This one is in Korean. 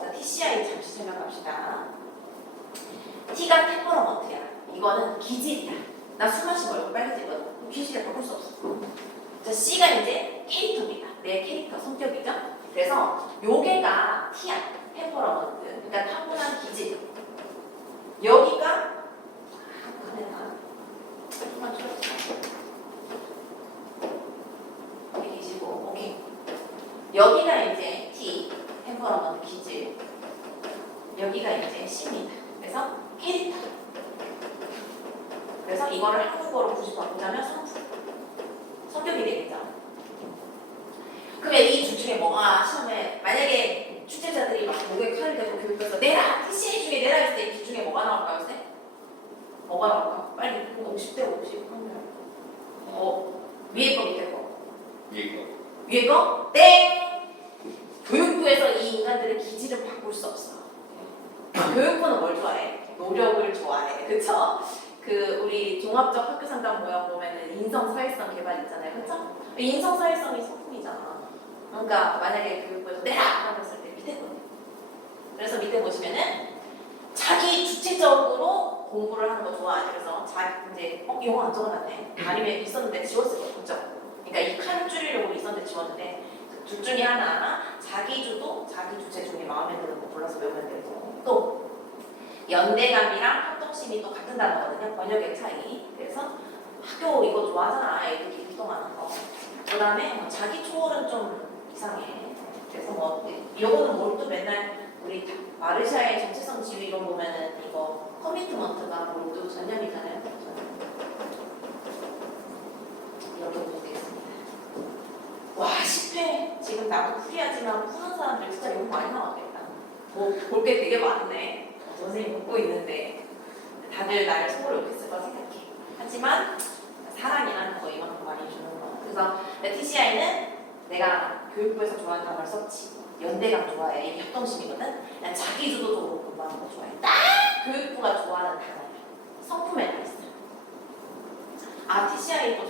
자 TCI 잠시 설명합시다. T가 템퍼러먼트야. 이거는 기질이야. 나술 마시면 얼굴 빨개지거든. 기질을 바꿀 수 없어. 자 C가 이제 캐릭터입니다. 내 캐릭터 성격이죠. 그래서 요게가 T야. 템퍼러먼트. 그러니까 타고난 기질. 여기가 아, 오케이. 여기가 이제 T 템퍼러먼트 기질. 여기가 이제 C입니다. 그래서 캐릭터. 그래서 이거를 한국어로 굳이 바꾸자면 성품. 성격이 되겠죠. 그러면 이둘 중에 뭐가 시험에 만약에 출제자들이 막 목에 칼을 대고 교육에서 내라 TCA 중에 내라 했을 때 이 중에 뭐가 나올까요, 쌤? 뭐가 나올까? 빨리 50대 50 확률. 어 위에 거 밑에 거. 이거 위에 거? 땡! 교육부에서 이 인간들의 기질을 바꿀 수 없어. 교육부는 뭘 좋아해? 노력을 좋아해. 그쵸? 그, 우리 종합적 학교 상담 모형 보면은 인성 사회성 개발 있잖아요. 그쵸? 인성 사회성이 성품이잖아. 그러니까 만약에 교육부에서 내라! 하고 했을 때 밑에 거. 그래서 밑에 보시면은 자기 주체적으로 공부를 하는 거 좋아해. 그래서 자, 이제, 어, 이거 안 적어놨네. 아니면 있었는데 지웠을 거 그죠? 그러니까 이 칸을 줄이려고 있었는데 지웠는데 둘 중에 하나 자기 주도 자기 주체 중에 마음에 드는 거 골라서 외우면 되고. 또 연대감이랑 활동심이 또 같은 단어거든요. 번역의 차이. 그래서 학교 이거 좋아하잖아. 애들이 활동하는 거. 그 다음에 뭐 자기 초월은 좀 이상해. 그래서 뭐 이거는 뭘 또 맨날 우리 다- 마르샤의 정체성 지위 이런 보면은 지금 나도 풀이하지만 푸는 사람들 진짜 너무 많이 나왔겠다. 뭐, 볼 게 되게 많네. 선생님 먹고 있는데. 다들 나를 속으로 욕했을 거 생각해. 하지만 사랑이라는 거 이만큼 많이 주는 거. 그래서 TCI는 내가 교육부에서 좋아하는 단어를 썼지. 연대감 좋아해. 이게 협동심이거든. 난 자기주도적으로 공부하는 거 좋아해. 딱 교육부가 좋아하는 단어. 성품에 다 있어요. 아, TCI도